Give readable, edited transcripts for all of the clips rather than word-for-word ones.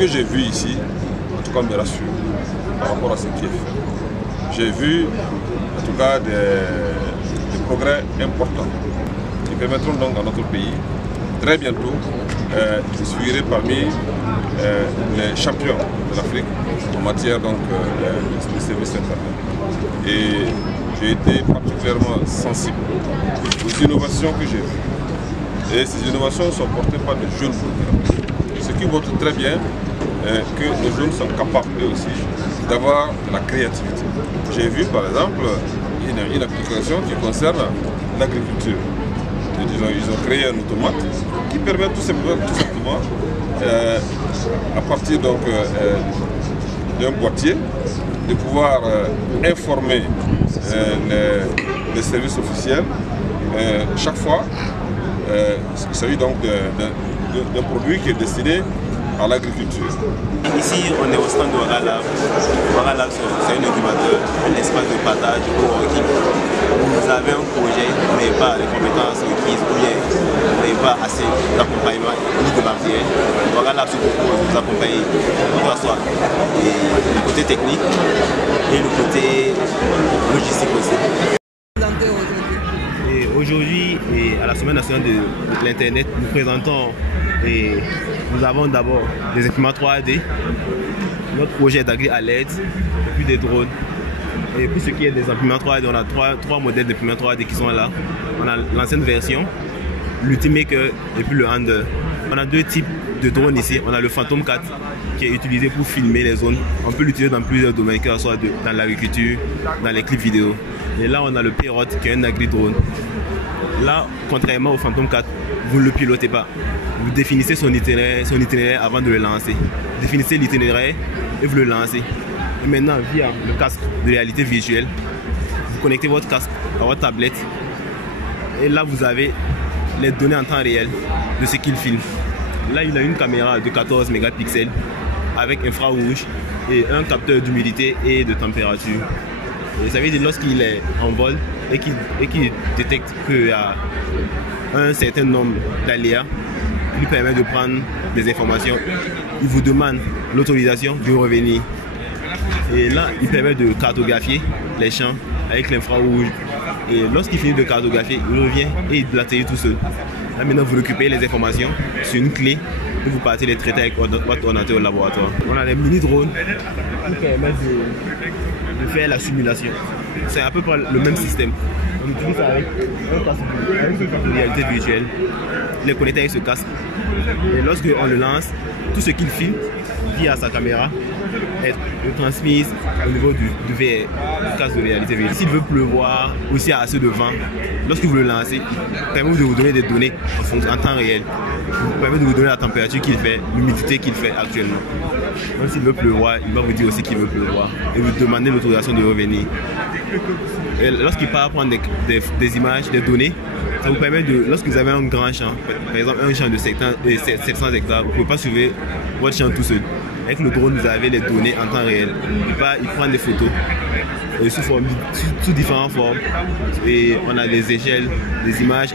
que j'ai vu ici, en tout cas, me rassure par rapport à ce qui est fait. J'ai vu, en tout cas, des progrès importants qui permettront donc à notre pays, très bientôt, de figurer parmi les champions de l'Afrique en matière donc, de services Internet. Et j'ai été particulièrement sensible aux innovations que j'ai vues. Et ces innovations sont portées par de jeunes programmes. Ce qui montre très bien que les jeunes sont capables eux aussi d'avoir de la créativité. J'ai vu par exemple une application qui concerne l'agriculture. Ils ont créé un automate qui permet tout simplement à partir d'un boîtier de pouvoir informer les services officiels chaque fois. Il s'agit donc d'un produit qui est destiné à l'agriculture. Ici, on est au stand de Waralab. Waralab, c'est un incubateur, un espace de partage pour qui vous avez un projet, vous n'avez pas les compétences requises ou bien vous n'avez pas assez d'accompagnement ni de matériel. Waralab se propose de vous accompagner, que ce soit le côté technique et le côté logistique aussi. Aujourd'hui, à la Semaine nationale de l'Internet, nous présentons et nous avons d'abord des imprimantes 3D, notre projet d'agri à l'aide, et puis des drones. Et pour ce qui est des imprimantes 3D, on a trois modèles d'imprimantes 3D qui sont là. On a l'ancienne version, l'Ultimaker et puis le Handler. On a deux types de drones ici. On a le Phantom 4 qui est utilisé pour filmer les zones. On peut l'utiliser dans plusieurs domaines, que ce soit dans l'agriculture, dans les clips vidéo. Et là, on a le Parrot qui est un agri-drone. Là, contrairement au Phantom 4, vous ne le pilotez pas. Vous définissez son itinéraire avant de le lancer. Vous définissez l'itinéraire et vous le lancez. Et maintenant, via le casque de réalité virtuelle, vous connectez votre casque à votre tablette. Et là, vous avez les données en temps réel de ce qu'il filme. Là, il a une caméra de 14 mégapixels avec infrarouge et un capteur d'humidité et de température. Et ça veut dire lorsqu'il est en vol et qu'il détecte qu'il y a un certain nombre d'aléas, il lui permet de prendre des informations. Il vous demande l'autorisation de revenir. Et là, il permet de cartographier les champs avec l'infrarouge. Et lorsqu'il finit de cartographier, il revient et il l'atterrit tout seul. Là, maintenant, vous récupérez les informations sur une clé et vous partez les traiter avec votre ordinateur au laboratoire. On a des mini-drones qui permettent de faire la simulation. C'est à peu près le même système. On utilise ça avec un casque de réalité virtuelle. Il est connecté avec ce casque. Et lorsqu'on le lance, tout ce qu'il filme via sa caméra est transmis au niveau du VR, du casque de réalité virtuelle. S'il veut pleuvoir ou s'il y a assez de vent, lorsque vous le lancez, il permet de vous donner des données en temps réel. Il permet de vous donner la température qu'il fait, l'humidité qu'il fait actuellement. Même s'il veut pleuvoir, il va vous dire aussi qu'il veut pleuvoir et vous demander l'autorisation de revenir. Et lorsqu'il part prendre des images, des données, ça vous permet de, lorsque vous avez un grand champ, par exemple un champ de 700 hectares, vous ne pouvez pas suivre votre champ tout seul. Avec le drone, vous avez les données en temps réel. Il prend des photos sous différentes formes. Et on a des échelles, des images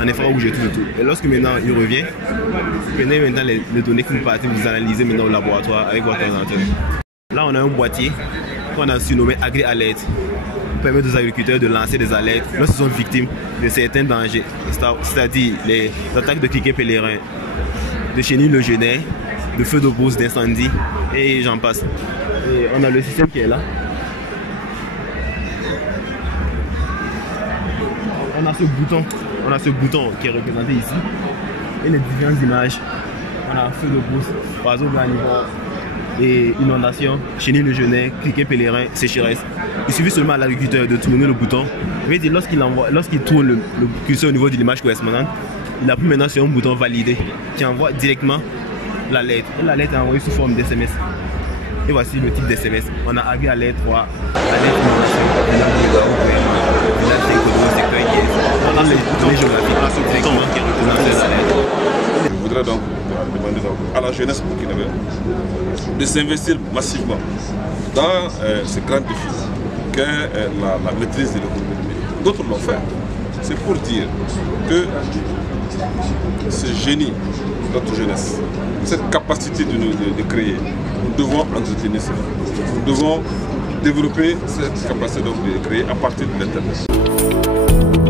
en infrarouge et tout. Et lorsque maintenant il revient, vous prenez maintenant les données que vous partez, vous analysez maintenant au laboratoire avec votre ordinateur. Là, on a un boîtier qu'on a surnommé Agri Alert. Il permet aux agriculteurs de lancer des alertes lorsqu'ils sont victimes de certains dangers, c'est-à-dire les attaques de cliquets pèlerins, de chenilles le genet, de feux de brousse, d'incendie et j'en passe. Et on a le système qui est là. On a ce bouton qui est représenté ici et les différentes images. On a feu de brousse, oiseaux granivores et inondation, chenilles le genet, cliquets pèlerins, sécheresse. Il suffit seulement à l'agriculteur de tourner le bouton. Lorsqu'il tourne le curseur au niveau de l'image correspondante, il appuie maintenant sur un bouton validé qui envoie directement la lettre. Et la lettre est envoyée sous forme d'SMS. Et voici le type d'SMS. On a Agri Alert 3, Alert Innovation, on a les données géographiques directement qui représentent les alertes. Je voudrais donc demander à la jeunesse burkinabé de s'investir massivement dans ce grand défi qu'est la maîtrise de l'économie numérique. D'autres l'ont fait. C'est pour dire que ce génie de notre jeunesse, cette capacité de créer, nous devons entretenir cela. Nous devons développer cette capacité de créer à partir de l'Internet.